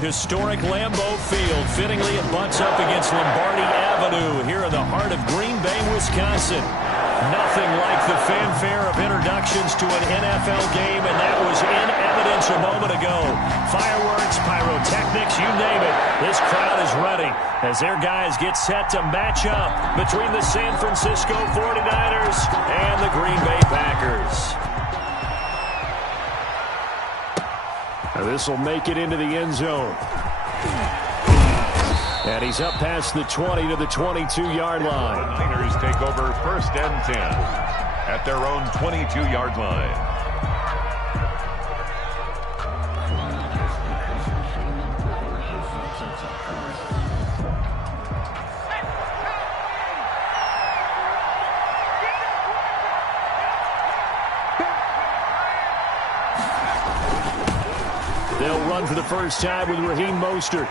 Historic Lambeau Field. Fittingly, it butts up against Lombardi Avenue here in the heart of Green Bay, Wisconsin. Nothing like the fanfare of introductions to an NFL game, and that was in evidence a moment ago. Fireworks, pyrotechnics, you name it. This crowd is ready as their guys get set to match up between the San Francisco 49ers and the Green Bay Packers. This will make it into the end zone. And he's up past the 20 to the 22-yard line. The Niners take over 1st and 10 at their own 22-yard line. They'll run for the first time with Raheem Mostert.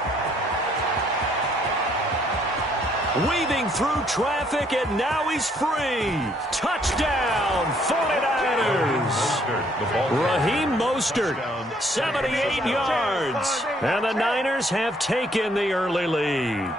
Weaving through traffic, and now he's free. Touchdown, 49ers. Raheem Mostert, 78 yards. And the Niners have taken the early lead.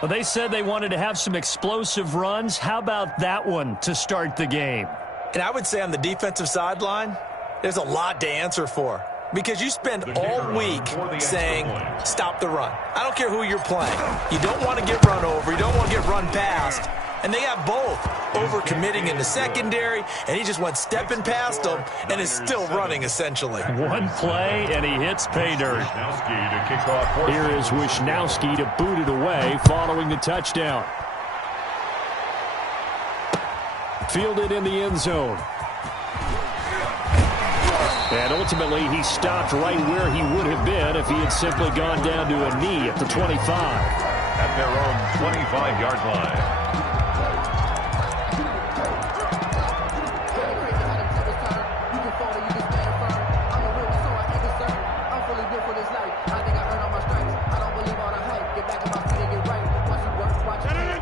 Well, they said they wanted to have some explosive runs. How about that one to start the game? And I would say on the defensive sideline, there's a lot to answer for. Because you spend all week saying, stop the run. I don't care who you're playing. You don't want to get run over. You don't want to get run past. And they have both. Overcommitting in the secondary, and he just went stepping past them and is still running, essentially. One play, and he hits pay dirt. Here is Wishnowski to boot it away following the touchdown. Fielded in the end zone. And ultimately, he stopped right where he would have been if he had simply gone down to a knee at the 25. At their own 25-yard line.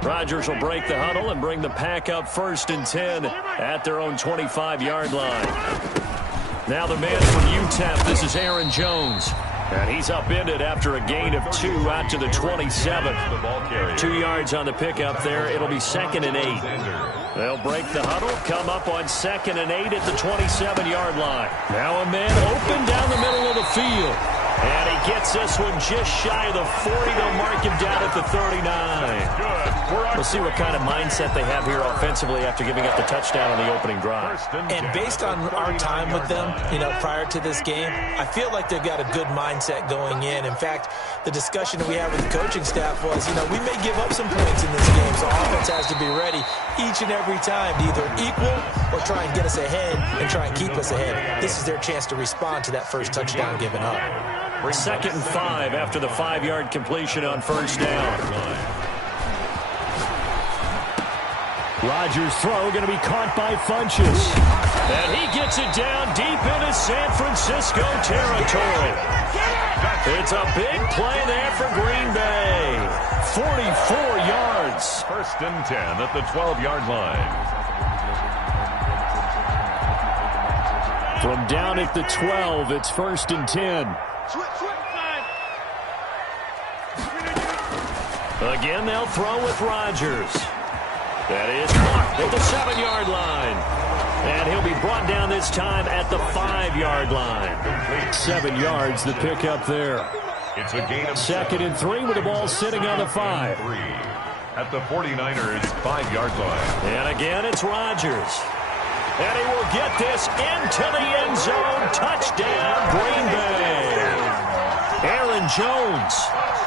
Rodgers will break the huddle and bring the pack up 1st and 10 at their own 25-yard line. Now the man from UTEP, this is Aaron Jones. And he's upended after a gain of 2 out to the 27. 2 yards on the pickup there. It'll be 2nd and 8. They'll break the huddle, come up on 2nd and 8 at the 27-yard line. Now a man open down the middle of the field. And he gets this one just shy of the 40. They'll mark him down at the 39. We'll see what kind of mindset they have here offensively after giving up the touchdown on the opening drive. And based on our time with them, prior to this game, I feel like they've got a good mindset going in. In fact, the discussion that we had with the coaching staff was, we may give up some points in this game, so offense has to be ready each and every time to either equal or try and get us ahead and try and keep us ahead. This is their chance to respond to that first touchdown given up. 2nd and 5 after the 5-yard completion on 1st down. Rodgers' throw going to be caught by Funchess. And he gets it down deep into San Francisco territory. It's a big play there for Green Bay. 44 yards. 1st and 10 at the 12-yard line. From down at the 12, it's 1st and 10. Again, they'll throw with Rodgers. That is caught at the 7-yard line. And he'll be brought down this time at the 5-yard line. 7 yards, the pickup there. It's a gain of 2nd and 3 with the ball sitting on the 5. At the 49ers 5-yard line. And again, it's Rodgers. And he will get this into the end zone. Touchdown, Green Bay. Aaron Jones,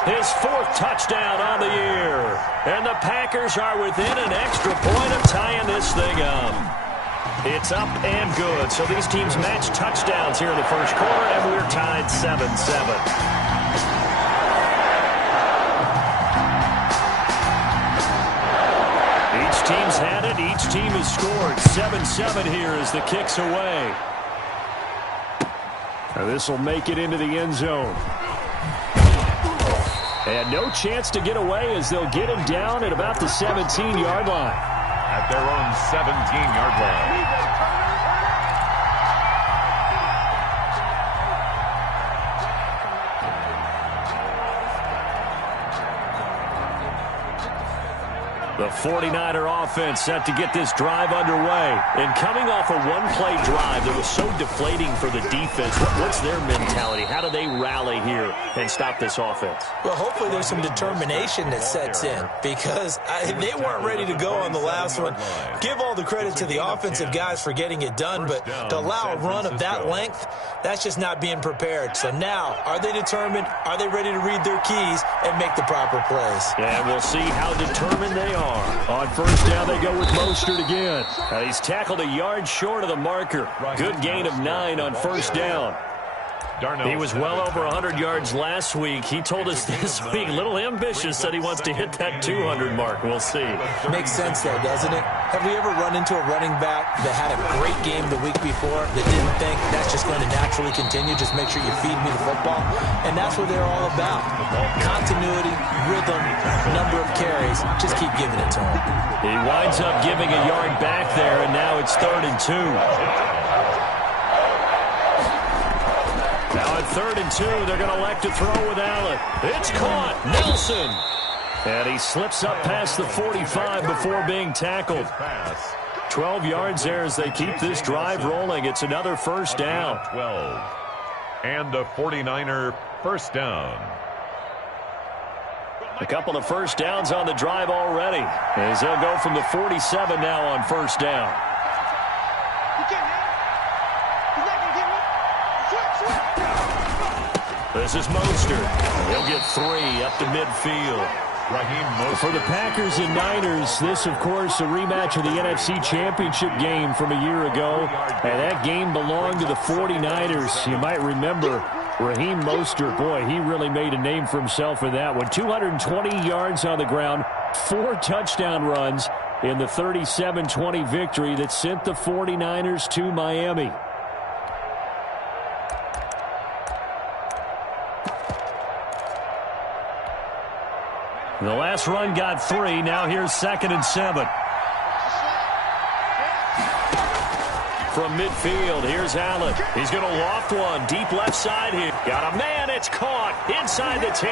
his 4th touchdown on the year. And the Packers are within an extra point of tying this thing up. It's up and good. So these teams match touchdowns here in the first quarter, and we're tied 7-7. Team's had it. Each team has scored. 7-7 here as the kick's away. This will make it into the end zone. And no chance to get away as they'll get him down at about the 17-yard line. At their own 17-yard line. The 49er offense set to get this drive underway. And coming off a one-play drive that was so deflating for the defense, what's their mentality? How do they rally here and stop this offense? Well, hopefully there's some determination that sets in because they weren't ready to go on the last one. Give all the credit to the offensive guys for getting it done, but to allow a run of that length, that's just not being prepared. So now, are they determined? Are they ready to read their keys and make the proper plays? And we'll see how determined they are. On first down, they go with Mostert again. He's tackled a yard short of the marker. Good gain of 9 on first down. He was well over 100 yards last week. He told us this week, a little ambitious, said he wants to hit that 200 mark. We'll see. Makes sense, though, doesn't it? Have we ever run into a running back that had a great game the week before that didn't think that's just going to naturally continue? Just make sure you feed me the football. And that's what they're all about. Continuity, rhythm, number of carries. Just keep giving it to him. He winds up giving a yard back there, and now it's 3rd and 2. Now at 3rd and 2, they're going to elect to throw with Allen. It's caught. Nelson. And he slips up past the 45 before being tackled. 12 yards there as they keep this drive rolling. It's another first down. 12. And a 49er first down. A couple of first downs on the drive already, as they'll go from the 47 now on first down. This is Mostert. He'll get 3 up to midfield. For the Packers and Niners, this, of course, a rematch of the NFC Championship game from a year ago. And that game belonged to the 49ers. You might remember Raheem Mostert. Boy, he really made a name for himself in that one. 220 yards on the ground, 4 touchdown runs in the 37-20 victory that sent the 49ers to Miami. The last run got 3. Now here's 2nd and 7. From midfield, here's Allen. He's going to loft one. Deep left side here. Got a man. It's caught inside the 10.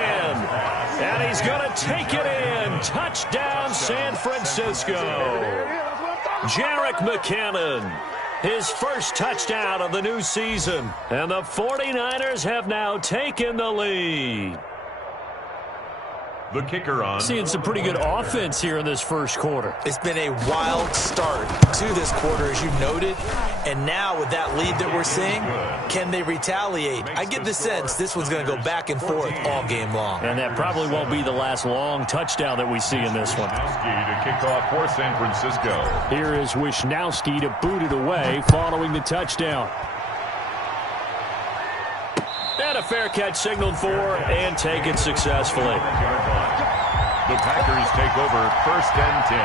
And he's going to take it in. Touchdown, San Francisco. Jerick McKinnon. His first touchdown of the new season. And the 49ers have now taken the lead. The kicker on. Seeing some pretty good offense here in this first quarter. It's been a wild start to this quarter, as you noted. And now with that lead that we're seeing, can they retaliate? I get the sense this one's going to go back and forth all game long. And that probably won't be the last long touchdown that we see in this one. To kick off for San Francisco. Here is Wisnowski to boot it away following the touchdown. And a fair catch signaled for and taken successfully. The Packers take over 1st and 10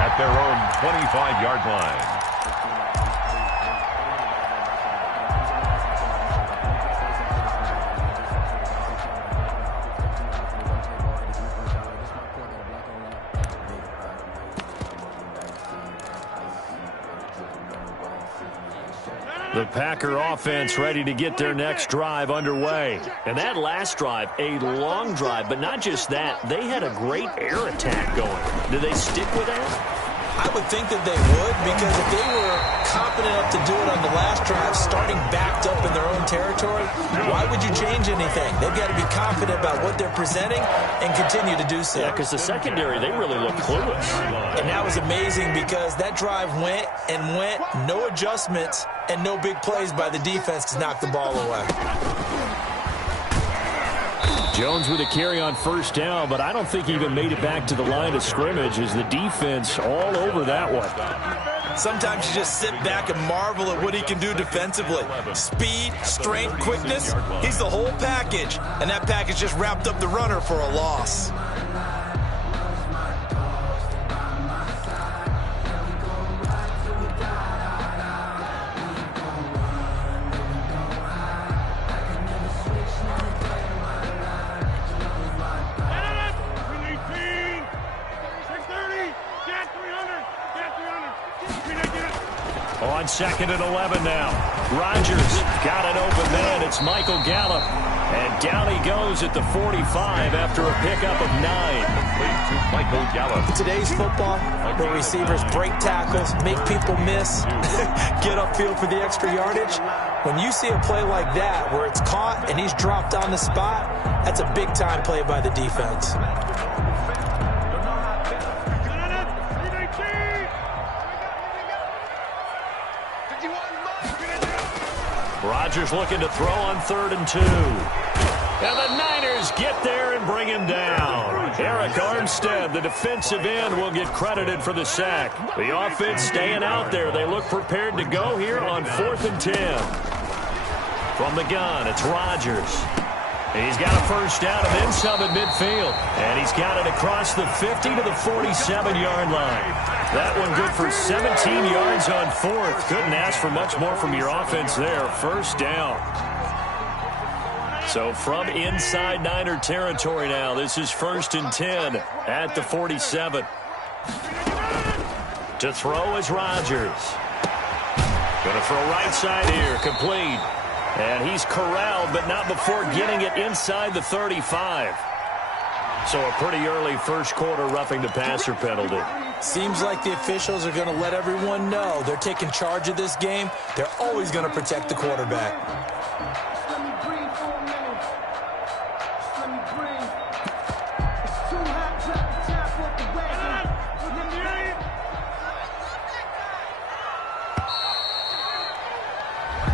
at their own 25-yard line. The Packer offense ready to get their next drive underway. And that last drive, a long drive, but not just that. They had a great air attack going. Do they stick with that? I would think that they would, because if they were confident enough to do it on the last drive, starting backed up in their own territory, why would you change anything? They've got to be confident about what they're presenting and continue to do so. Yeah, because the secondary, they really look clueless. And that was amazing because that drive went and went, no adjustments, and no big plays by the defense to knock the ball away. Jones with a carry on first down, but I don't think he even made it back to the line of scrimmage as the defense all over that one. Sometimes you just sit back and marvel at what he can do defensively. Speed, strength, quickness, he's the whole package. And that package just wrapped up the runner for a loss. on 2nd and 11 now. Rodgers got an open man. It's Michael Gallup. And down he goes at the 45 after a pickup of 9. To Michael Gallup. In today's football, where receivers break tackles, make people miss, get upfield for the extra yardage, when you see a play like that where it's caught and he's dropped on the spot, that's a big-time play by the defense. Rodgers looking to throw on 3rd and 2. And the Niners get there and bring him down. Eric Armstead, the defensive end, will get credited for the sack. The offense staying out there. They look prepared to go here on 4th and 10. From the gun, it's Rodgers. He's got a first down and then some at midfield. And he's got it across the 50 to the 47-yard line. That one good for 17 yards on 4th. Couldn't ask for much more from your offense there. First down. So from inside Niner territory now, this is 1st and 10 at the 47. To throw is Rodgers. Going to throw right side here, complete. And he's corralled, but not before getting it inside the 35. So a pretty early first quarter roughing the passer penalty. Seems like the officials are going to let everyone know they're taking charge of this game. They're always going to protect the quarterback.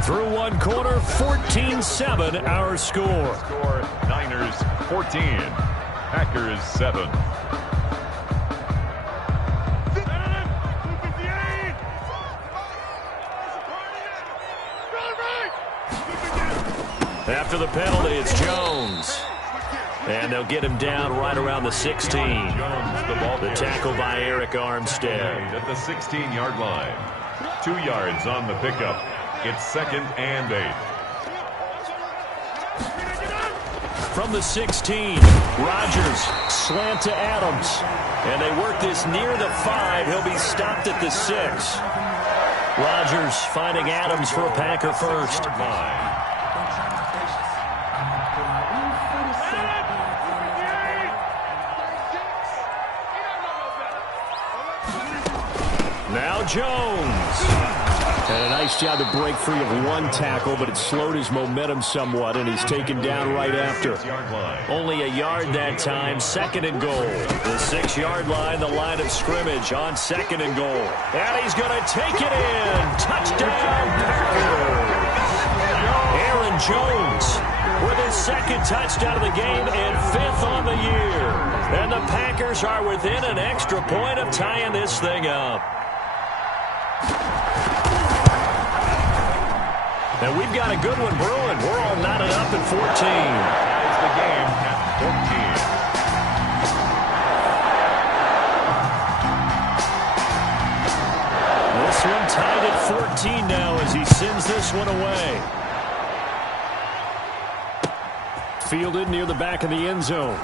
Through one quarter, 14-7 our score. Niners 14, Packers 7. After the penalty, it's Jones. And they'll get him down right around the 16. The tackle by Eric Armstead. At the 16-yard line. 2 yards on the pickup. It's 2nd and 8. From the 16, Rodgers slant to Adams. And they work this near the 5. He'll be stopped at the 6. Rodgers finding Adams for a Packer first. Now Jones. And a nice job to break free of one tackle, but it slowed his momentum somewhat, and he's taken down right after. Only a yard that time, 2nd and goal. The 6-yard line, the line of scrimmage on 2nd and goal. And he's going to take it in. Touchdown, Packers. Aaron Jones with his 2nd touchdown of the game and 5th on the year. And the Packers are within an extra point of tying this thing up. And we've got a good one brewing. We're all knotted up at 14. Ties the game at 14. This one tied at 14 now as he sends this one away. Fielded near the back of the end zone.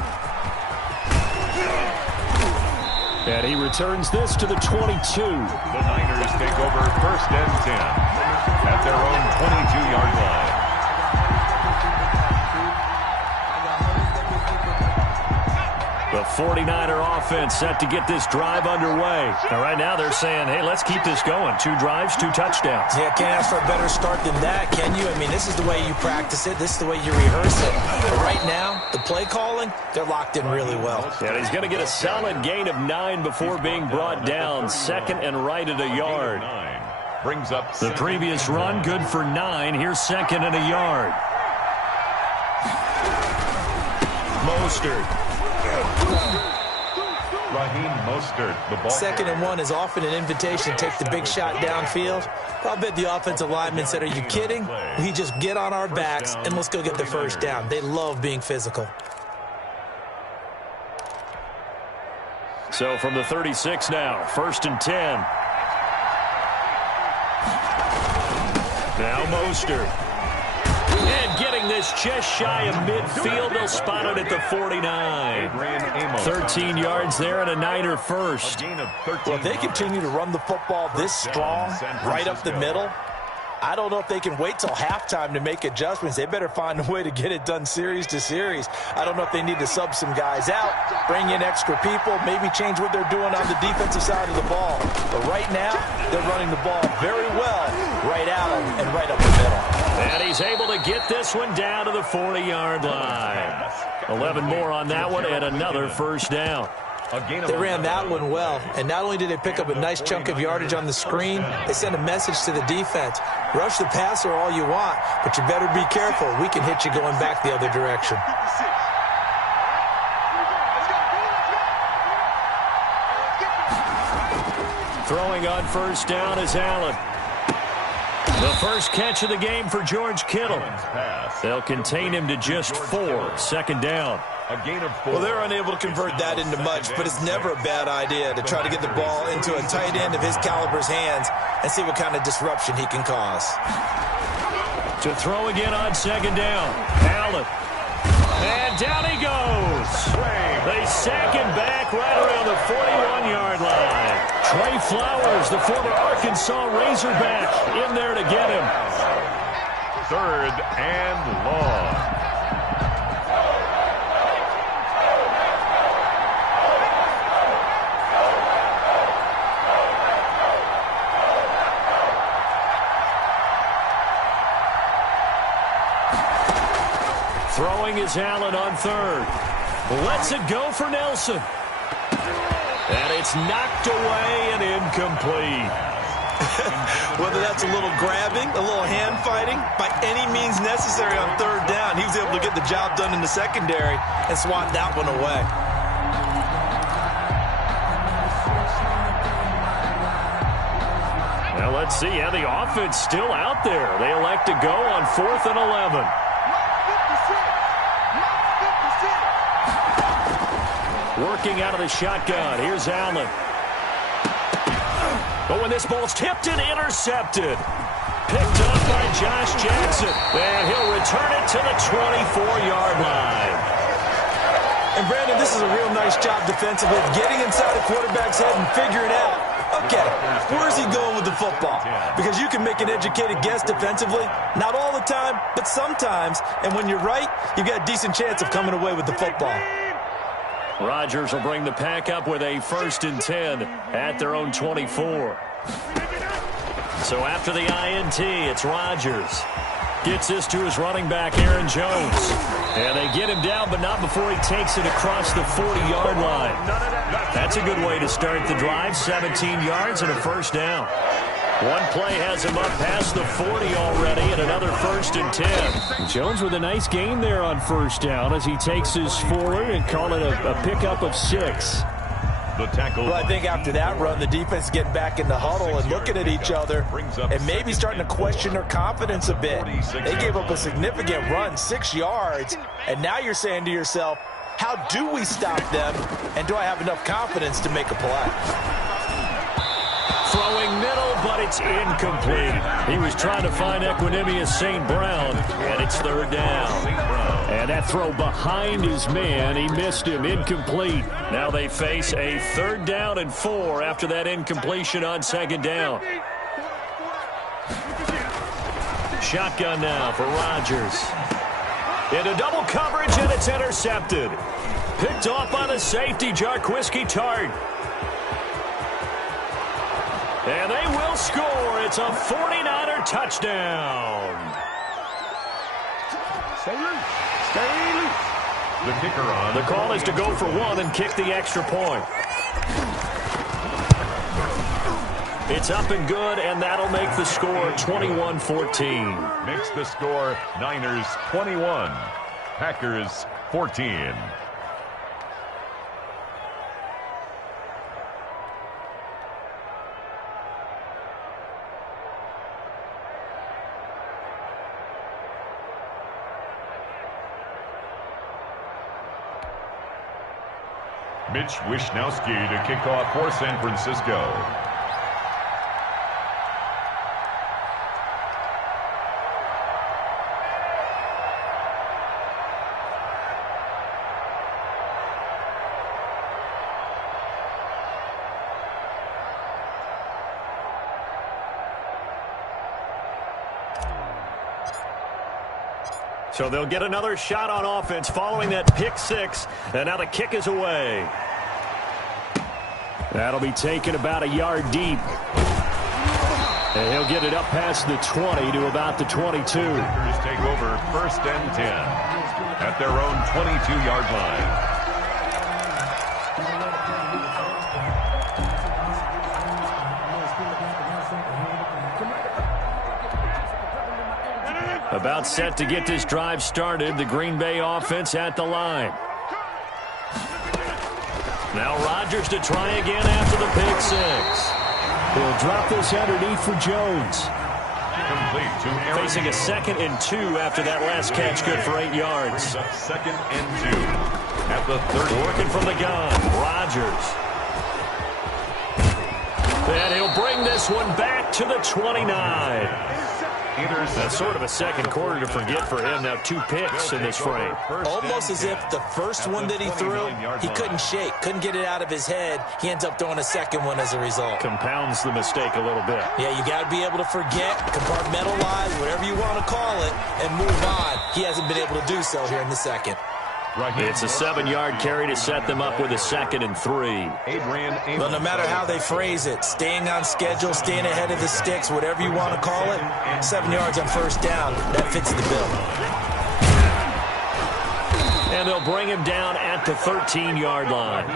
And he returns this to the 22. The Niners take over 1st and 10 at their own 22-yard line. The 49er offense set to get this drive underway. And right now they're saying, hey, let's keep this going. 2 drives, 2 touchdowns. Yeah, can't ask for a better start than that, can you? I mean, this is the way you practice it. This is the way you rehearse it. But right now, the play calling, they're locked in really well. And he's going to get a solid gain of 9 before being brought down. 2nd and right at a yard. Brings up the previous run, good for 9. Here's 2nd and a yard. Mostert. Raheem Mostert, the ball. 2nd and 1 is often an invitation to take the big shot downfield. I'll bet the offensive lineman said, are you kidding? We just get on our backs and let's go get the first down. They love being physical. So from the 36 now, 1st and 10. Now Mostert. And getting this just shy of midfield. They'll spot it at the 49. 13 yards there and a Niner first. Well, if they continue to run the football this strong, right up the middle, I don't know if they can wait till halftime to make adjustments. They better find a way to get it done series to series. I don't know if they need to sub some guys out, bring in extra people, maybe change what they're doing on the defensive side of the ball. But right now, they're running the ball very well right out and right up the middle. And he's able to get this one down to the 40-yard line. 11 more on that one and another first down. They ran that one well, and not only did they pick up a nice chunk of yardage on the screen, they sent a message to the defense. Rush the passer all you want, but you better be careful. We can hit you going back the other direction. Throwing on first down is Allen. The first catch of the game for George Kittle. They'll contain him to just 4. Second down. A gain of 4. Well, they're unable to convert that into much, but it's never a bad idea to try to get the ball into a tight end of his caliber's hands and see what kind of disruption he can cause. To throw again on second down. Allen. And down he goes. They sack him back right around the 41-yard line. Trey Flowers, the former Arkansas Razorback, in there to get him. 3rd and long. Throwing is Allen on 3rd. Lets it go for Nelson. And it's knocked away and incomplete. Whether that's a little grabbing, a little hand fighting, by any means necessary on 3rd down, he was able to get the job done in the secondary and swat that one away. Now let's see how the offense still out there. They elect to go on 4th and 11. Working out of the shotgun. Here's Allen. Oh, and this ball's tipped and intercepted. Picked up by Josh Jackson. And he'll return it to the 24-yard line. And, Brandon, this is a real nice job defensively, getting inside the quarterback's head and figuring out, okay, where's he going with the football? Because you can make an educated guess defensively. Not all the time, but sometimes. And when you're right, you've got a decent chance of coming away with the football. Rodgers will bring the pack up with a 1st and 10 at their own 24. So after the INT, it's Rodgers. Gets this to his running back, Aaron Jones. And they get him down, but not before he takes it across the 40-yard line. That's a good way to start the drive. 17 yards and a first down. One play has him up past the 40 already, and another 1st and 10. Jones with a nice gain there on first down as he takes his forward and call it a pickup of 6. The tackle. Well, I think after that run, the defense is getting back in the huddle and looking at each other and maybe starting to question their confidence a bit. They gave up a significant run, 6 yards, and now you're saying to yourself, how do we stop them, and do I have enough confidence to make a play? Throwing middle, but it's incomplete. He was trying to find Equanimous St. Brown, and it's 3rd down. And that throw behind his man, he missed him, incomplete. Now they face a 3rd down and 4 after that incompletion on 2nd down. Shotgun now for Rodgers. Into double coverage, and it's intercepted. Picked off by the safety, Jarquiski Tart. And they will score. It's a 49er touchdown. Stay loose. Stay loose. The kicker on. The call is to go for 1 and kick the extra point. It's up and good, and that'll make the score 21-14. Makes the score Niners 21, Packers 14. Mitch Wishnowsky to kick off for San Francisco. So they'll get another shot on offense following that pick six. And now the kick is away. That'll be taken about a yard deep. And he'll get it up past the 20 to about the 22. Packers take over 1st and 10 at their own 22-yard line. About set to get this drive started. The Green Bay offense at the line. Now Rodgers to try again after the pick six. He'll drop this underneath for Jones. Complete to Aaron Facing a 2nd and 2 after that last catch, good for 8 yards. 2nd and 2 at the 30. Working from the gun, Rodgers. And he'll bring this one back to the 29. That's sort of a second quarter to forget for him. Now 2 picks in this frame. Almost as if the first one that he threw, he couldn't shake, couldn't get it out of his head. He ends up throwing a second one as a result. Compounds the mistake a little bit. Yeah, you got to be able to forget, compartmentalize, whatever you want to call it, and move on. He hasn't been able to do so here in the second. It's a 7-yard carry to set them up with a 2nd and 3. But no matter how they phrase it, staying on schedule, staying ahead of the sticks, whatever you want to call it, 7 yards on 1st down, that fits the bill. And they'll bring him down at the 13-yard line.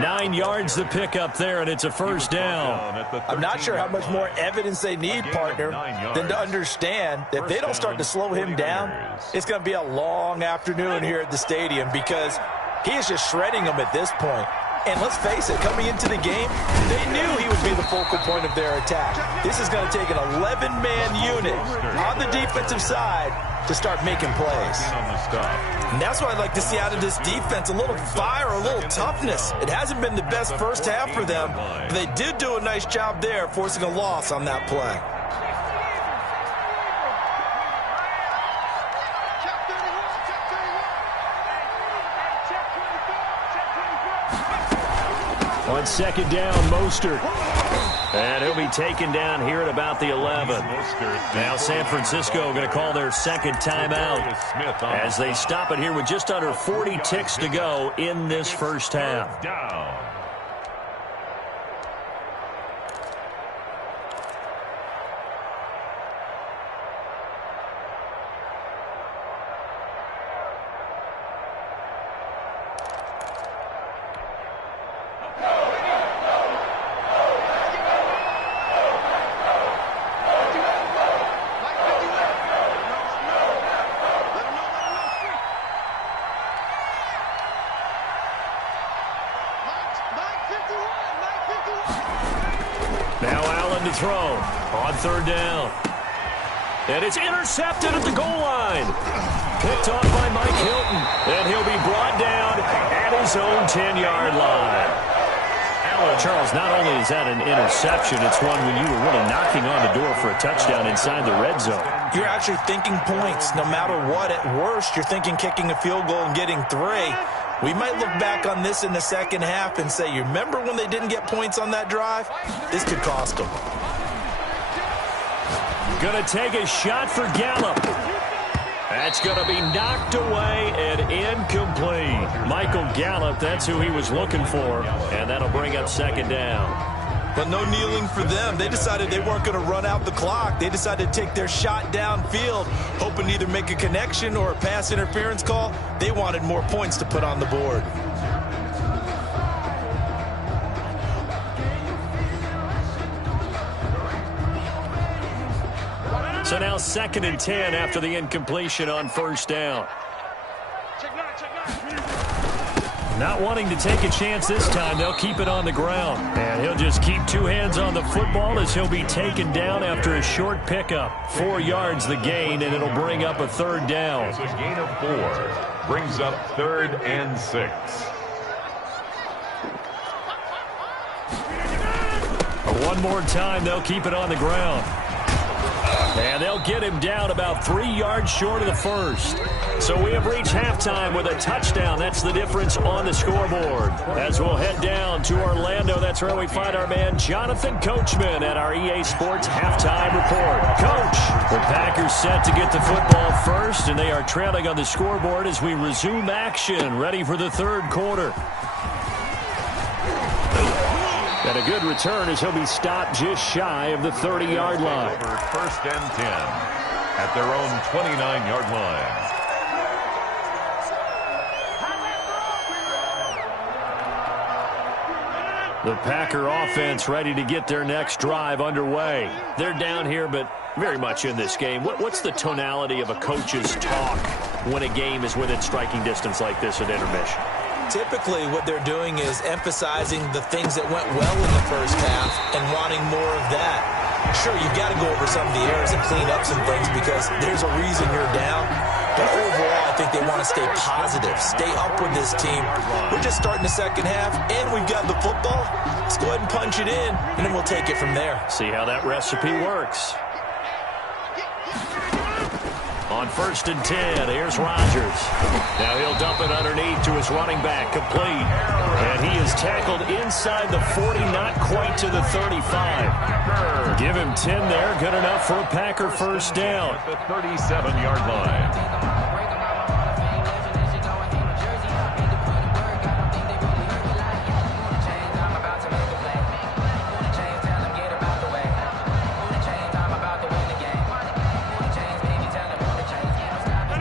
9 yards to pick up there, and it's a 1st down. I'm not sure how much more evidence they need, partner, than to understand that if they don't start to slow him down, it's going to be a long afternoon here at the stadium because he is just shredding them at this point. And let's face it, coming into the game, they knew he would be the focal point of their attack. This is going to take an 11-man unit on the defensive side to start making plays. And that's what I'd like to see out of this defense, a little fire, a little toughness. It hasn't been the best first half for them, but they did do a nice job there, forcing a loss on that play. On 2nd down, Mostert. And he'll be taken down here at about the 11. Now San Francisco going to call their 2nd timeout as they stop it here with just under 40 ticks to go in this first half. Throw on 3rd down. And it's intercepted at the goal line. Picked off by Mike Hilton. And he'll be brought down at his own 10-yard line. Charles, not only is that an interception, it's one when you were really knocking on the door for a touchdown inside the red zone. You're actually thinking points. No matter what, at worst, you're thinking kicking a field goal and getting 3. We might look back on this in the second half and say, you remember when they didn't get points on that drive? This could cost them. Going to take a shot for Gallup. That's going to be knocked away and incomplete. Michael Gallup, that's who he was looking for, and that'll bring up 2nd down. But no kneeling for them. They decided they weren't going to run out the clock. They decided to take their shot downfield, hoping to either make a connection or a pass interference call. They wanted more points to put on the board. So now 2nd and 10 after the incompletion on 1st down. Not wanting to take a chance this time, they'll keep it on the ground. And he'll just keep 2 hands on the football as he'll be taken down after a short pickup. 4 yards the gain, and it'll bring up a 3rd down. It's a gain of 4. Brings up 3rd and 6. One more time, they'll keep it on the ground. And they'll get him down about 3 yards short of the first. So we have reached halftime with a touchdown. That's the difference on the scoreboard. As we'll head down to Orlando, that's where we find our man Jonathan Coachman at our EA Sports Halftime Report. Coach, The Packers set to get the football first, and they are trailing on the scoreboard as we resume action, ready for the third quarter. And a good return as he'll be stopped just shy of the 30-yard line. Over first and 10 at their own 29-yard line. The Packer offense ready to get their next drive underway. They're down here, but very much in this game. What's the tonality of a coach's talk when a game is within striking distance like this at intermission? Typically, what they're doing is emphasizing the things that went well in the first half and wanting more of that. Sure, you've got to go over some of the errors and clean up some things because there's a reason you're down. But overall, I think they want to stay positive, stay up with this team. We're just starting the second half, and we've got the football. Let's go ahead and punch it in, and then we'll take it from there. See how that recipe works. On first and 10, here's Rodgers. Now he'll dump it underneath to his running back, complete. And he is tackled inside the 40, not quite to the 35. Give him 10 there, good enough for a Packer first down. At the 37-yard line.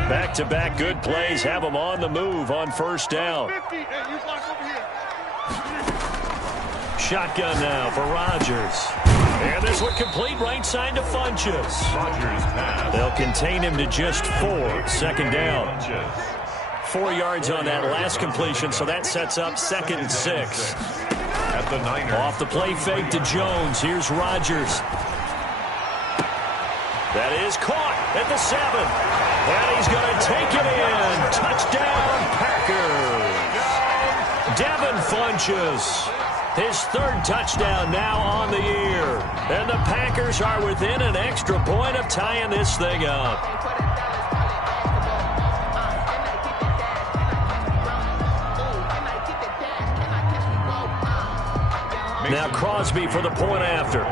Back-to-back good plays have them on the move on first down. Shotgun now for Rodgers. And this one complete right side to Funches. Rodgers pass. They'll contain him to just 4. Second down. 4 yards on that last completion, so that sets up second and 6. At the 9er. Off the play fake to Jones. Here's Rodgers. That is caught at the 7. And he's going to take it in. Touchdown, Packers. Devin Funches. His third touchdown now on the year. And the Packers are within an extra point of tying this thing up. Now Crosby for the point after.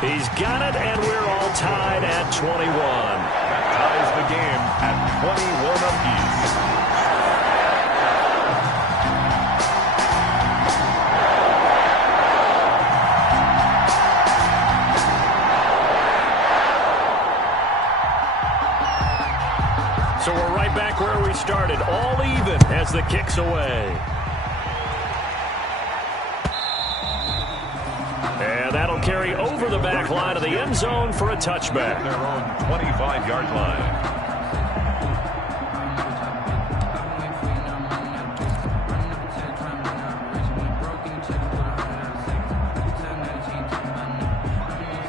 He's got it, and we're all tied at 21. That ties the game at 21 apiece. So we're right back where we started, all even as the kick's away. And that'll carry over the back line of the end zone for a touchback. Their own 25-yard line.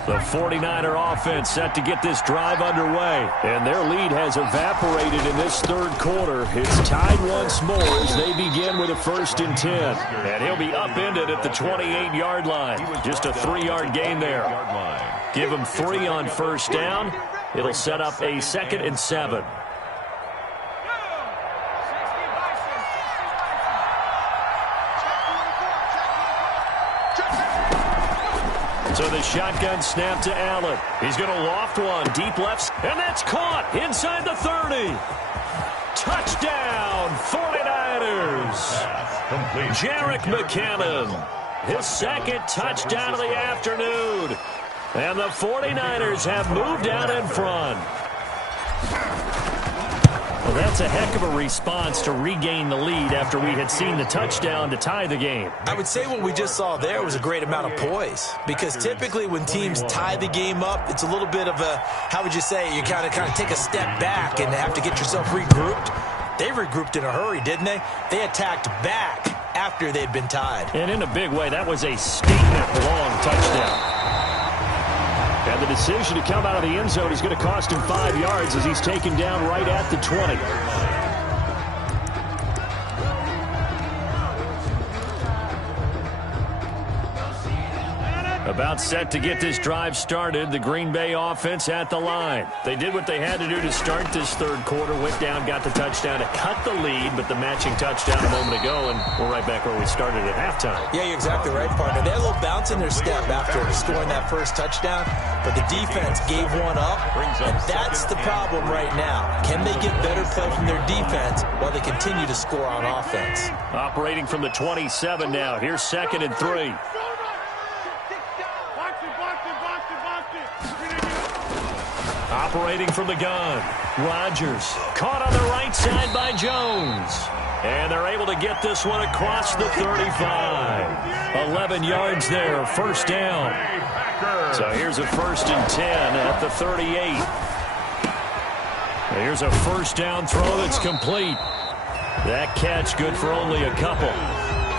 The 49er offense set to get this drive underway. And their lead has evaporated in this third quarter. It's tied once more as they begin with a first and 10. And he'll be upended at the 28-yard line. Just a 3-yard gain there. Give him 3 on first down. It'll set up a second and 7. So the shotgun snap to Allen. He's going to loft one, deep left, and that's caught inside the 30. Touchdown, 49ers. Jerick McKinnon, his second touchdown of the afternoon. And the 49ers have moved out in front. Well, that's a heck of a response to regain the lead after we had seen the touchdown to tie the game. I would say what we just saw there was a great amount of poise, because typically when teams tie the game up, it's a little bit of a, how would you say, you kind of take a step back and have to get yourself regrouped. They regrouped in a hurry, didn't they? They attacked back after they'd been tied. And in a big way, that was a statement-long touchdown. And the decision to come out of the end zone is going to cost him 5 yards as he's taken down right at the 20. About set to get this drive started, the Green Bay offense at the line. They did what they had to do to start this third quarter, went down, got the touchdown to cut the lead, but the matching touchdown a moment ago, and we're right back where we started at halftime. Yeah, you're exactly right, partner. They had a little bounce in their step after scoring that first touchdown, but the defense gave one up, and that's the problem right now. Can they get better play from their defense while they continue to score on offense? Operating from the 27 now. Here's 2nd and 3. Operating from the gun, Rodgers caught on the right side by Jones. And they're able to get this one across the 35. 11 yards there, first down. So here's a 1st and 10 at the 38. Here's a first down throw that's complete. That catch good for only a couple.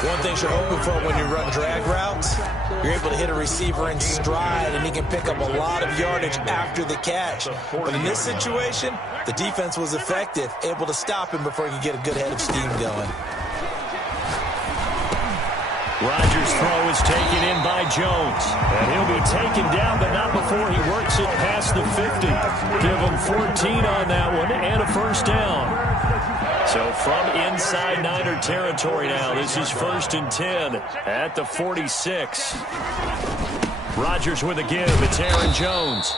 One thing you're hoping for when you run drag routes, you're able to hit a receiver in stride, and he can pick up a lot of yardage after the catch. But in this situation, the defense was effective, able to stop him before he could get a good head of steam going. Rodgers' throw is taken in by Jones. And he'll be taken down, but not before he works it past the 50. Give him 14 on that one and a first down. So from inside Niner territory now, this is 1st and 10 at the 46. Rodgers with a give. It's Aaron Jones.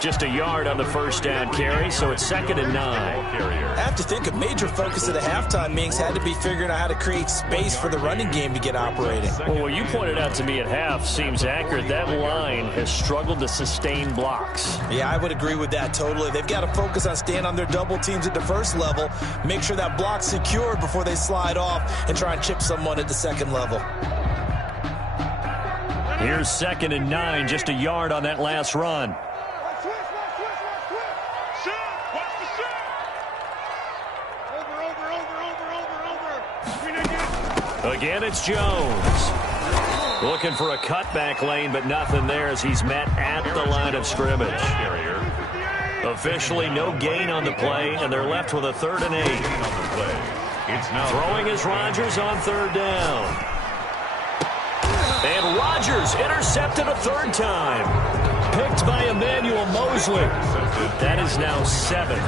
Just a yard on the first down carry, so it's 2nd and 9. I have to think a major focus of the halftime meetings had to be figuring out how to create space for the running game to get operating. Well, what you pointed out to me at half seems accurate. That line has struggled to sustain blocks. Yeah, I would agree with that totally. They've got to focus on staying on their double teams at the first level, make sure that block's secured before they slide off and try and chip someone at the second level. Here's 2nd and 9, just a yard on that last run. Again, it's Jones. Looking for a cutback lane, but nothing there as he's met at the line of scrimmage. Officially no gain on the play, and they're left with a 3rd and 8. Throwing is Rodgers on 3rd down. And Rodgers intercepted a 3rd time. Picked by Emmanuel Mosley. That is now 7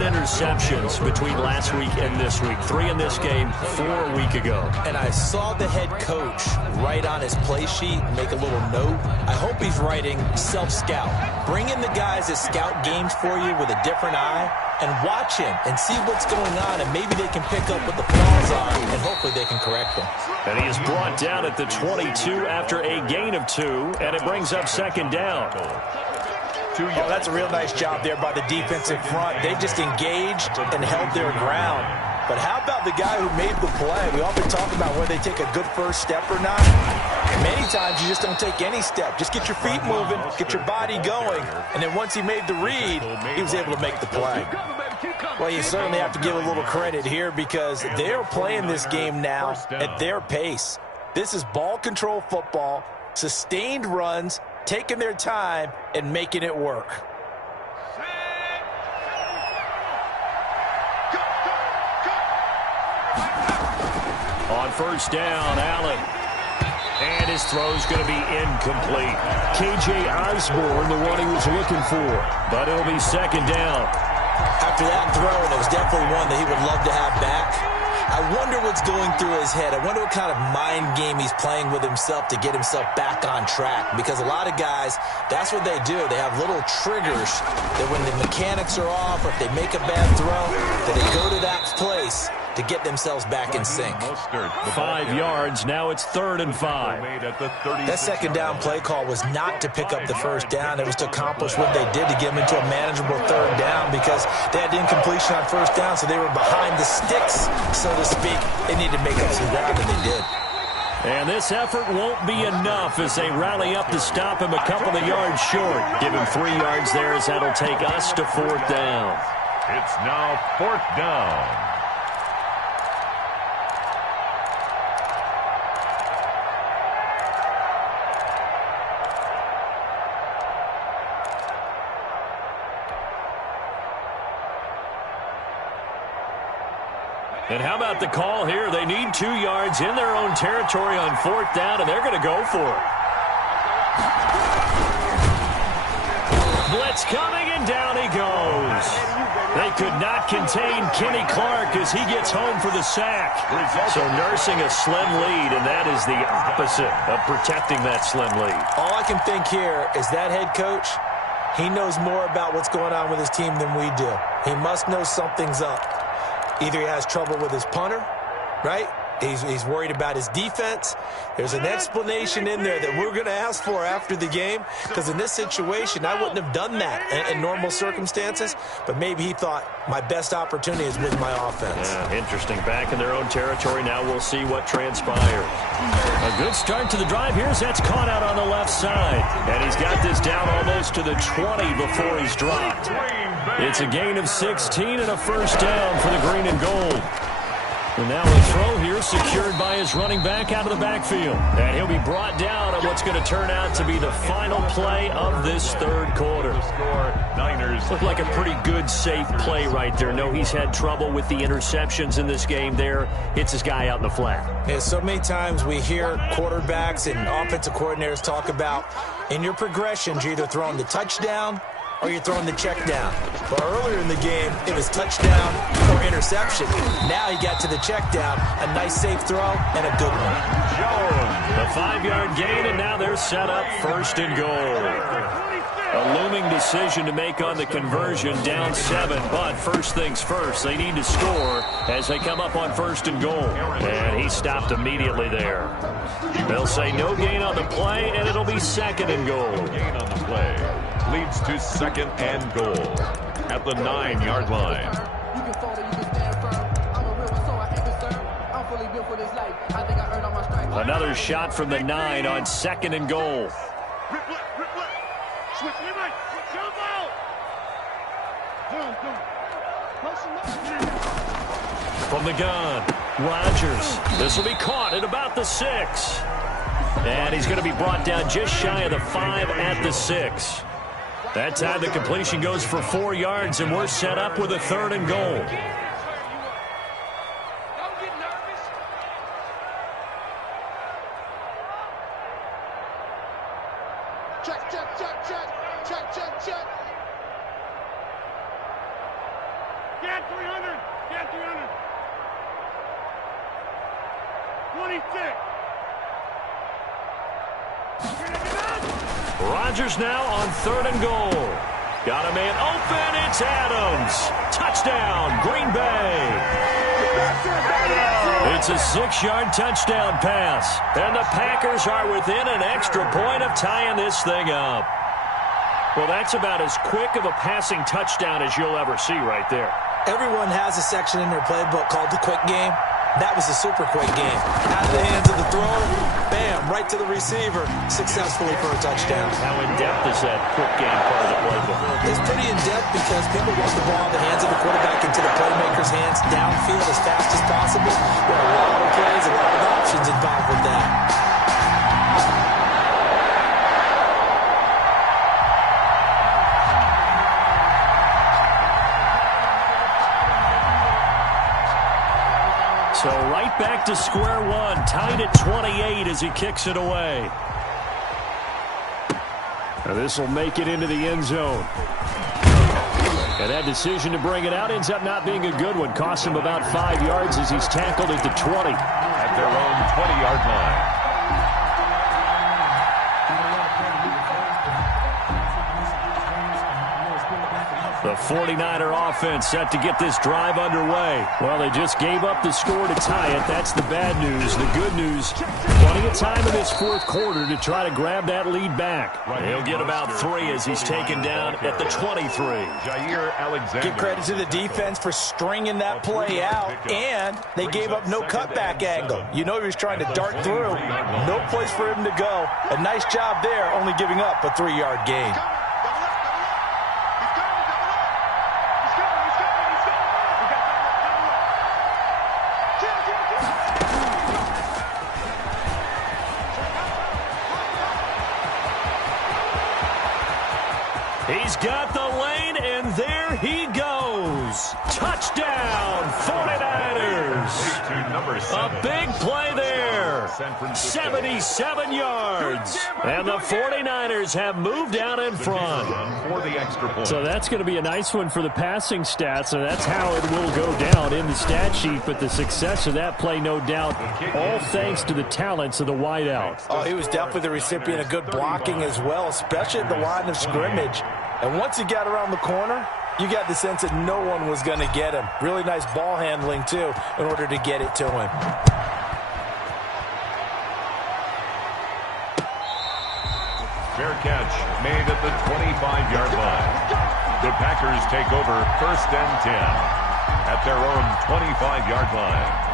interceptions between last week and this week. 3 in this game, 4 a week ago. And I saw the head coach write on his play sheet, make a little note. I hope he's writing self-scout. Bring in the guys that scout games for you with a different eye and watch him and see what's going on, and maybe they can pick up what the flaws are, and hopefully they can correct them. And he is brought down at the 22 after a gain of 2, and it brings up 2nd down. Oh, that's a real nice job there by the defensive front. They just engaged and held their ground. But how about the guy who made the play? We often talk about whether they take a good first step or not. Many times you just don't take any step. Just get your feet moving, get your body going, and then once he made the read, he was able to make the play. Well, you certainly have to give a little credit here because they're playing this game now at their pace. This is ball control football, sustained runs, taking their time and making it work. On first down, Allen. And his throw's going to be incomplete. KJ Osborne, the one he was looking for. But it'll be 2nd down. After that throw, and it was definitely one that he would love to have back. I wonder what's going through his head. I wonder what kind of mind game he's playing with himself to get himself back on track. Because a lot of guys, that's what they do. They have little triggers that when the mechanics are off or if they make a bad throw, that they go to that place to get themselves back in sync. 5 yards. Now it's 3rd and 5. That 2nd down play call was not to pick up the first down. It was to accomplish what they did to get them into a manageable 3rd down because they had incompletion on first down, so they were behind the sticks, so to speak. They needed to make up some ground, and they did. And this effort won't be enough as they rally up to stop him a couple of yards short. Give him 3 yards there as that'll take us to 4th down. It's now 4th down. And how about the call here? They need 2 yards in their own territory on 4th down, and they're going to go for it. Blitz coming, and down he goes. They could not contain Kenny Clark as he gets home for the sack. So nursing a slim lead, and that is the opposite of protecting that slim lead. All I can think here is that head coach, he knows more about what's going on with his team than we do. He must know something's up. Either he has trouble with his punter, right? He's worried about his defense. There's an explanation in there that we're going to ask for after the game, because in this situation, I wouldn't have done that in normal circumstances, but maybe he thought my best opportunity is with my offense. Yeah, interesting. Back in their own territory. Now we'll see what transpires. A good start to the drive. Here's that's caught out on the left side, and he's got this down almost to the 20 before he's dropped. It's a gain of 16 and a first down for the green and gold. And now a throw here secured by his running back out of the backfield. And he'll be brought down on what's going to turn out to be the final play of this third quarter. Niners. Looked like a pretty good, safe play right there. No, he's had trouble with the interceptions in this game there. Hits his guy out in the flat. Yeah, so many times we hear quarterbacks and offensive coordinators talk about in your progressions, you're either throwing the touchdown or you're throwing the check down. But earlier in the game, it was touchdown or interception. Now he got to the check down. A nice safe throw and a good one. The 5-yard gain, and now they're set up first and goal. A looming decision to make on the conversion, down 7. But first things first, they need to score as they come up on first and goal. And he stopped immediately there. They'll say no gain on the play, and it'll be second and goal. Gain on the play leads to second and goal at the 9-yard line. Another shot from the 9 on second and goal. From the gun, Rodgers. This will be caught at about the 6. And he's going to be brought down just shy of the 5 at the 6. That time the completion goes for 4 yards, and we're set up with a third and goal. Check. Get 300. 26. Rodgers now on third and goal. Got a man open. It's Adams. Touchdown, Green Bay. It's a 6-yard touchdown pass. And the Packers are within an extra point of tying this thing up. Well, that's about as quick of a passing touchdown as you'll ever see right there. Everyone has a section in their playbook called the quick game. That was a super quick game. Out of the hands of the thrower, bam, right to the receiver, successfully for a touchdown. How in-depth is that quick game part of the playbook? It's pretty in-depth because people want the ball in the hands of the quarterback into the playmaker's hands downfield as fast as possible. There are a lot of plays, a lot of options involved with that. So right back to square one, tied at 28 as he kicks it away. Now this will make it into the end zone. And that decision to bring it out ends up not being a good one. Costs him about 5 yards as he's tackled at the 20. At their own 20-yard line. The 49er offense set to get this drive underway. Well, they just gave up the score to tie it. That's the bad news. The good news, plenty of time in this fourth quarter to try to grab that lead back. He'll get about 3 as he's taken down at the 23. Jair Alexander. Give credit to the defense for stringing that play out, and they gave up no cutback angle. You know he was trying to dart through. No place for him to go. A nice job there, only giving up a 3-yard gain. He's got the lane, and there he goes. goes. Touchdown, 49ers. A big play there. 77 yards. And the 49ers have moved out in front. So that's going to be a nice one for the passing stats, and that's how it will go down in the stat sheet. But the success of that play, no doubt, all thanks to the talents of the wideout. Oh, he was definitely the recipient of good blocking as well, especially at the line of scrimmage. And once he got around the corner, you got the sense that no one was going to get him. Really nice ball handling, too, in order to get it to him. Fair catch made at the 25-yard line. The Packers take over 1st and 10 at their own 25-yard line.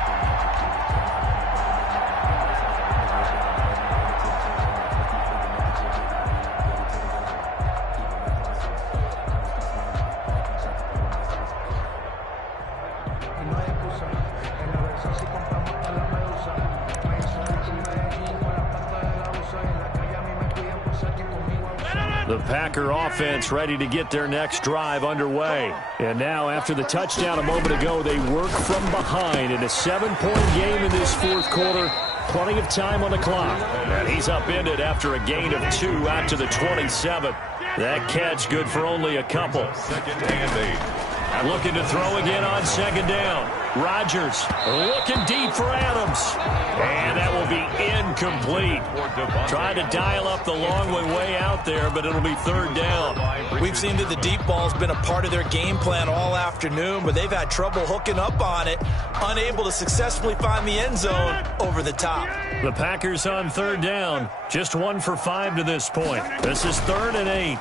The Packer offense ready to get their next drive underway. And now, after the touchdown a moment ago, they work from behind in a 7-point game in this fourth quarter. Plenty of time on the clock. And he's upended after a gain of 2 out to the 27. That catch good for only a couple. 2nd and 8. Looking to throw again on 2nd down. Rodgers looking deep for Adams. And that will be incomplete. Trying to dial up the long way out there, but it'll be 3rd down. We've seen that the deep ball's been a part of their game plan all afternoon, but they've had trouble hooking up on it, unable to successfully find the end zone over the top. The Packers on 3rd down, just 1 for 5 to this point. This is 3rd and 8.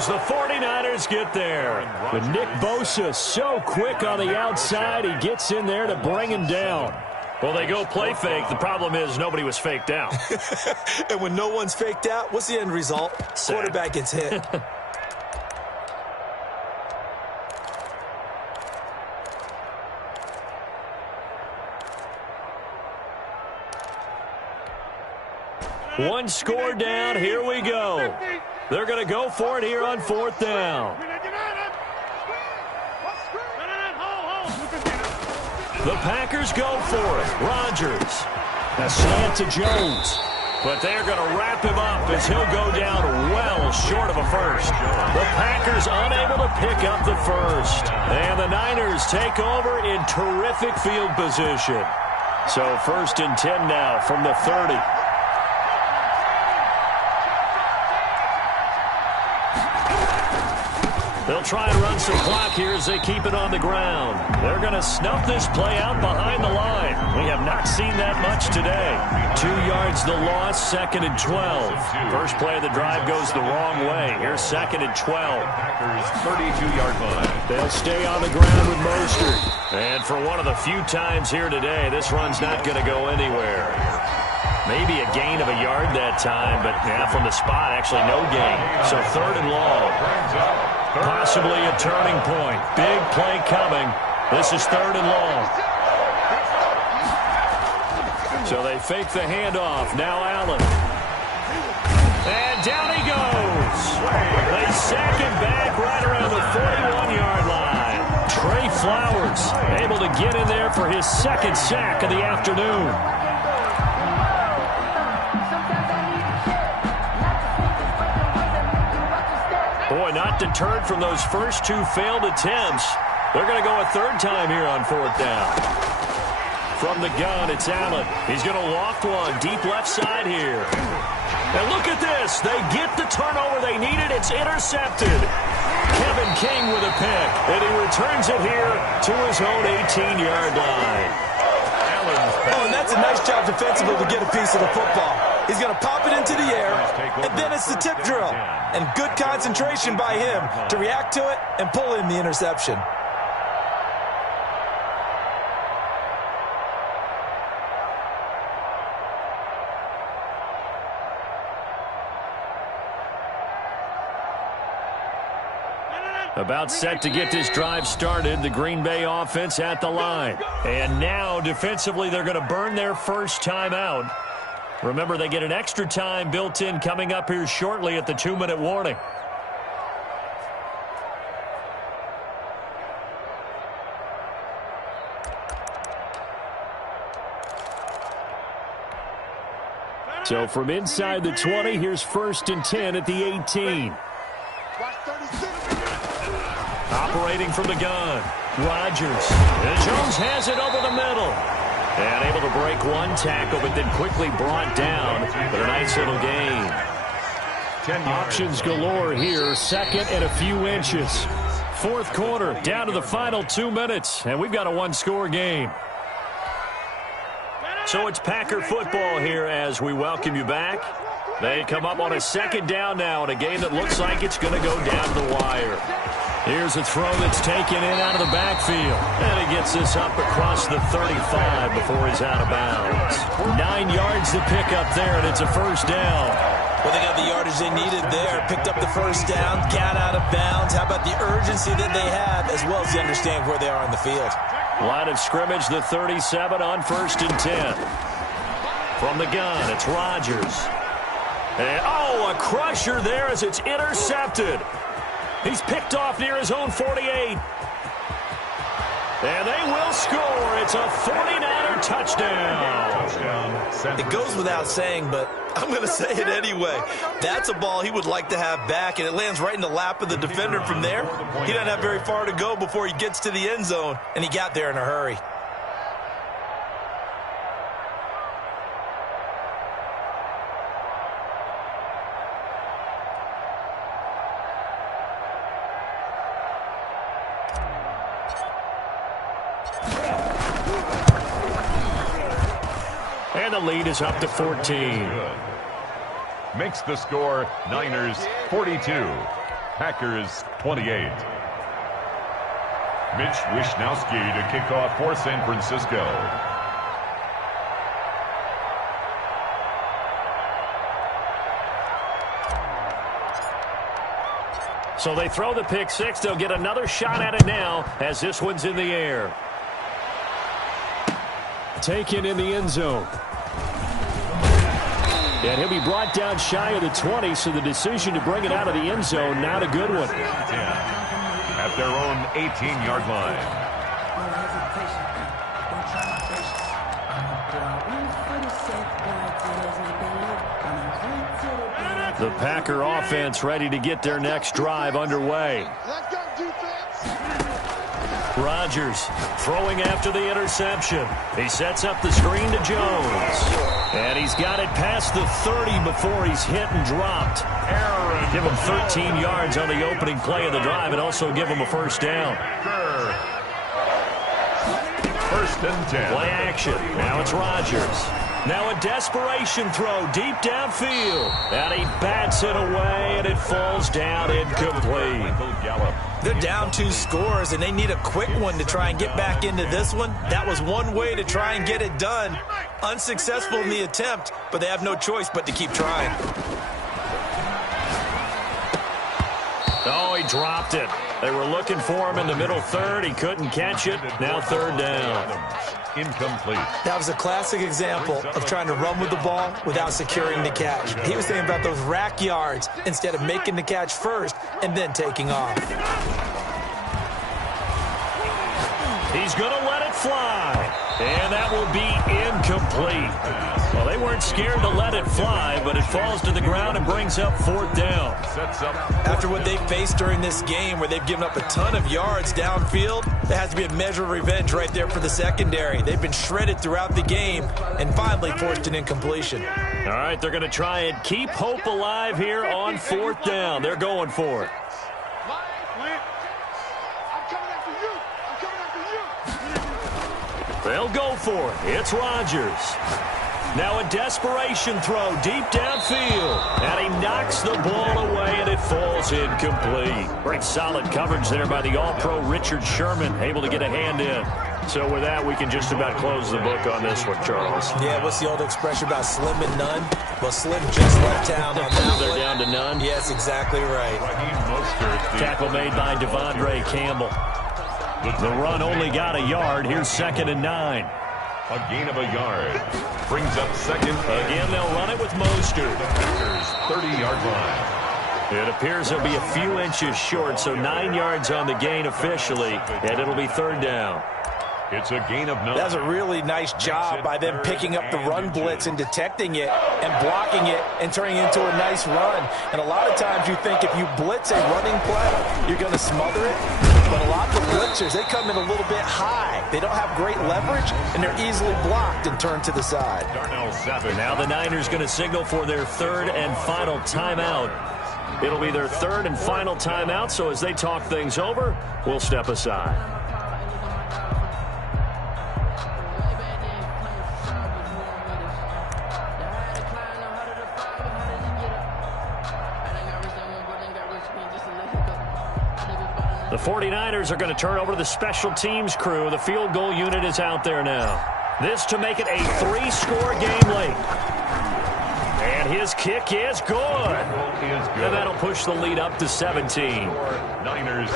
The 49ers get there. But Nick Bosa so quick on the outside, he gets in there to bring him down. Well, they go play fake. The problem is nobody was faked out. And when no one's faked out, what's the end result? Sad. Quarterback gets hit. One score down. Here we go. They're going to go for it here on 4th down. The Packers go for it. Rodgers. A slant to Jones. But they're going to wrap him up as he'll go down well short of a first. The Packers unable to pick up the first. And the Niners take over in terrific field position. So 1st and 10 now from the 30. They'll try and run some clock here as they keep it on the ground. They're going to snuff this play out behind the line. We have not seen that much today. 2 yards the loss, 2nd and 12. First play of the drive goes the wrong way. Here's 2nd and 12. Packers 32-yard line. They'll stay on the ground with Mostert. And for one of the few times here today, this run's not going to go anywhere. Maybe a gain of a yard that time, but from the spot, actually no gain. So 3rd and long. Possibly a turning point. Big play coming. This is 3rd and long. So they fake the handoff. Now Allen. And down he goes. They sack him back right around the 41-yard line. Trey Flowers able to get in there for his 2nd sack of the afternoon. Boy, not deterred from those first 2 failed attempts. They're going to go a 3rd time here on 4th down. From the gun, it's Allen. He's going to loft one deep left side here. And look at this. They get the turnover they needed. It's intercepted. Kevin King with a pick. And he returns it here to his own 18-yard line. Oh, and that's a nice job defensively to get a piece of the football. He's going to pop it into the air, and then it's the tip drill. And good concentration by him to react to it and pull in the interception. About set to get this drive started, the Green Bay offense at the line. And now, defensively, they're going to burn their first time out. Remember, they get an extra time built in coming up here shortly at the 2-minute warning. So from inside the 20, here's 1st and 10 at the 18. Operating from the gun, Rodgers. And Jones has it over the middle. And able to break one tackle, but then quickly brought down. But a nice little gain. Options galore here, 2nd and a few inches. 4th quarter, down to the final 2 minutes. And we've got a one-score game. So it's Packer football here as we welcome you back. They come up on a 2nd down now in a game that looks like it's going to go down the wire. Here's a throw that's taken in out of the backfield. And he gets this up across the 35 before he's out of bounds. 9 yards to pick up there, and it's a 1st down. Well, they got the yardage they needed there. Picked up the 1st down, got out of bounds. How about the urgency that they have, as well as they understand where they are on the field? Line of scrimmage, the 37 on 1st and 10. From the gun, it's Rodgers. And, a crusher there as it's intercepted. He's picked off near his own 48. And they will score. It's a 49er touchdown. It goes without saying, but I'm going to say it anyway. That's a ball he would like to have back, and it lands right in the lap of the defender from there. He doesn't have very far to go before he gets to the end zone, and he got there in a hurry. And the lead is up to 14. Makes the score Niners 42, Packers 28. Mitch Wishnowsky to kick off for San Francisco. So they throw the pick six. They'll get another shot at it now as this one's in the air. Taken in the end zone. And he'll be brought down shy of the 20, so the decision to bring it out of the end zone, not a good one. 10 at their own 18-yard line. The Packer offense ready to get their next drive underway. Rodgers throwing after the interception. He sets up the screen to Jones. And he's got it past the 30 before he's hit and dropped. Give him 13 yards on the opening play of the drive and also give him a 1st down. 1st and 10. Play action. Now it's Rodgers. Now a desperation throw deep downfield. And he bats it away, and it falls down incomplete. They're down 2 scores, and they need a quick one to try and get back into this one. That was one way to try and get it done. Unsuccessful in the attempt, but they have no choice but to keep trying. Oh, he dropped it. They were looking for him in the middle third. He couldn't catch it. Now 3rd down. Incomplete. That was a classic example of trying to run with the ball without securing the catch. He was thinking about those rack yards instead of making the catch first and then taking off. He's going to let it fly. And that will be incomplete. Well, they weren't scared to let it fly, but it falls to the ground and brings up 4th down. After what they've faced during this game where they've given up a ton of yards downfield, there has to be a measure of revenge right there for the secondary. They've been shredded throughout the game and finally forced an incompletion. All right, they're going to try and keep hope alive here on 4th down. They're going for it. They'll go for it. It's Rodgers. Now a desperation throw deep downfield. And he knocks the ball away, and it falls incomplete. Great solid coverage there by the All-Pro Richard Sherman, able to get a hand in. So with that, we can just about close the book on this one, Charles. Yeah, what's the old expression about slim and none? Well, Slim just left town on that They're one. down to none. Yes, exactly right. Tackle made by Devondre Campbell. The run only got a yard. Here's 2nd and 9. A gain of a yard. Brings up 2nd. Again, they'll run it with Mostert. 30-yard line. It appears they'll be a few inches short, so 9 yards on the gain officially, and it'll be 3rd down. It's a gain of 9. That's a really nice job by them picking up the run blitz and detecting it and blocking it and turning it into a nice run. And a lot of times you think if you blitz a running play, you're going to smother it. But a lot of the blitzers, they come in a little bit high. They don't have great leverage, and they're easily blocked and turned to the side. Now the Niners going to signal for their third and final timeout. It'll be their third and final timeout, so as they talk things over, we'll step aside. The 49ers are going to turn over to the special teams crew. The field goal unit is out there now. This to make it a 3-score game late. And his kick is good. And that'll push the lead up to 17.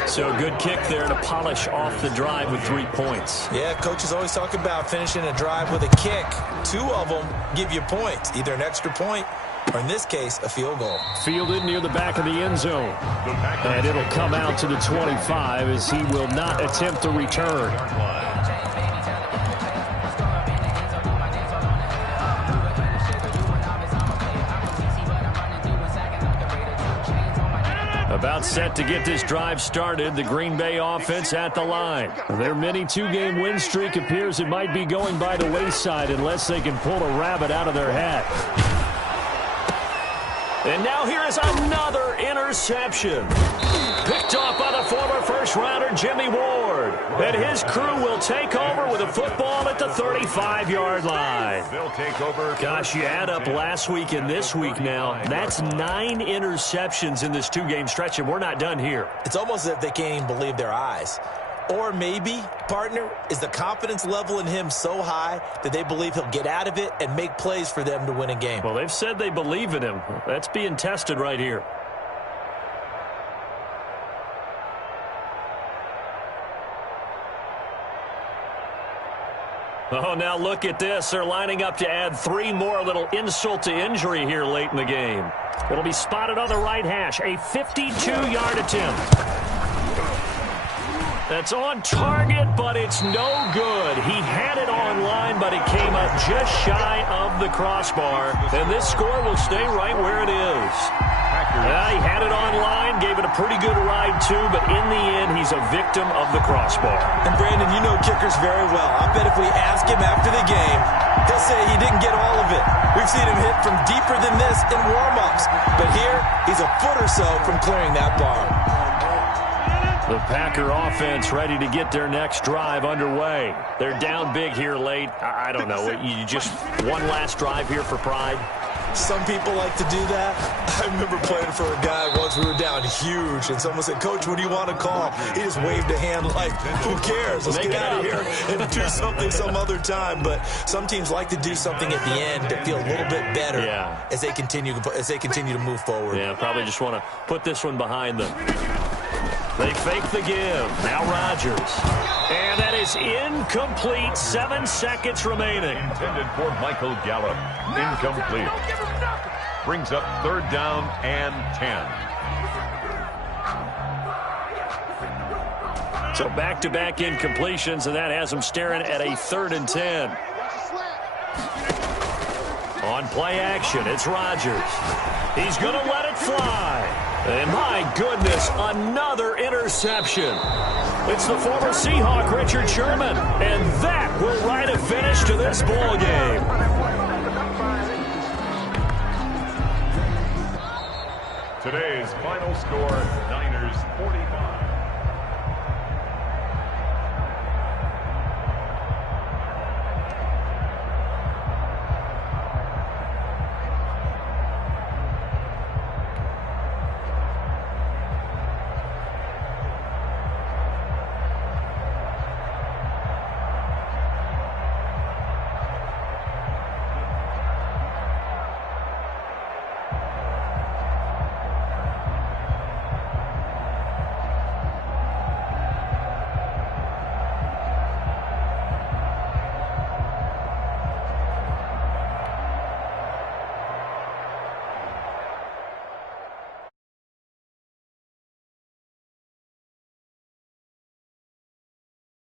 So a good kick there to polish off the drive with 3 points. Yeah, coaches always talk about finishing a drive with a kick. 2 of them give you points, either an extra point or in this case, a field goal. Fielded near the back of the end zone. And it'll come out to the 25 as he will not attempt the return. About set to get this drive started, the Green Bay offense at the line. Their mini 2-game win streak appears it might be going by the wayside unless they can pull a rabbit out of their hat. And now here is another interception. Picked off by the former first-rounder Jimmy Ward. And his crew will take over with a football at the 35-yard line. They'll take over. Gosh, you add up last week and this week now. That's 9 interceptions in this 2-game stretch, and we're not done here. It's almost as if they can't even believe their eyes. Or maybe, partner, is the confidence level in him so high that they believe he'll get out of it and make plays for them to win a game. Well, they've said they believe in him. That's being tested right here. Oh, now look at this. They're lining up to add 3 more, a little insult to injury here late in the game. It'll be spotted on the right hash. A 52-yard attempt. That's on target, but it's no good. He had it on line, but it came up just shy of the crossbar. And this score will stay right where it is. He had it on line, gave it a pretty good ride too, but in the end, he's a victim of the crossbar. And Brandon, you know kickers very well. I bet if we ask him after the game, he'll say he didn't get all of it. We've seen him hit from deeper than this in warm-ups. But here, he's a foot or so from clearing that bar. The Packer offense ready to get their next drive underway. They're down big here late. I don't know. You just one last drive here for pride? Some people like to do that. I remember playing for a guy once. We were down huge, and someone said, "Coach, what do you want to call?" He just waved a hand like, "Who cares? Let's get out of here and do something some other time." But some teams like to do something at the end to feel a little bit better as they continue to move forward. Yeah, probably just want to put this one behind them. They fake the give. Now Rodgers. And that is incomplete. 7 seconds remaining. Intended for Michael Gallup. Incomplete. Brings up 3rd down and 10. So back-to-back incompletions, and that has them staring at a 3rd and 10. On play action, it's Rodgers. He's going to let it fly. And my goodness, another interception. It's the former Seahawk, Richard Sherman. And that will write a finish to this ball game. Today's final score, Niners 45.